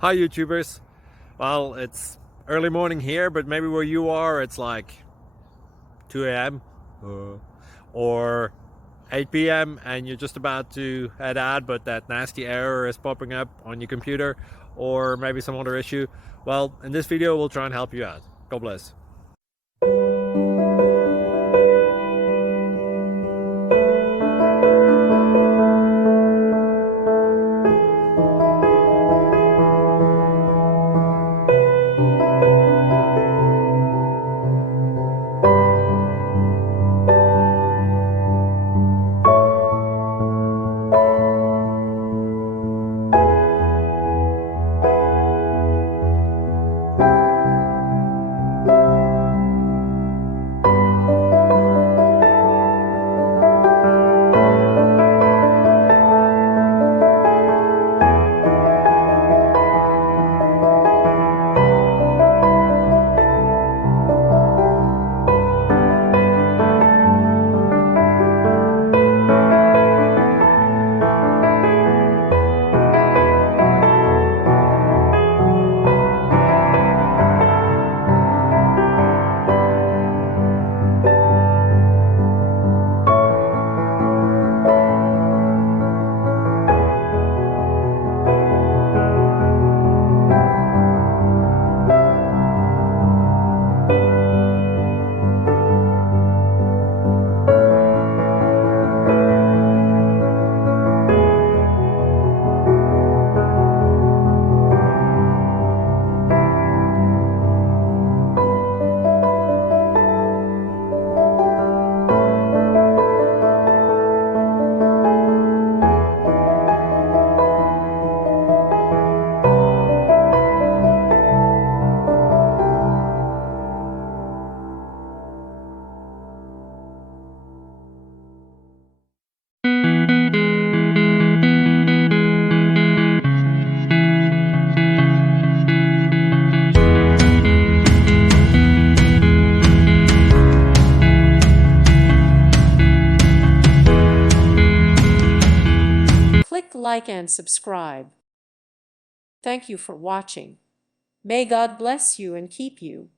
Hi YouTubers. Well, it's early morning here, but maybe where you are it's like 2 a.m. or 8 p.m. and you're just about to head out, but that nasty error is popping up on your computer, or maybe some other issue. Well, in this video we'll try and help you out. God bless. Click like and subscribe. Thank you for watching. May God bless you and keep you.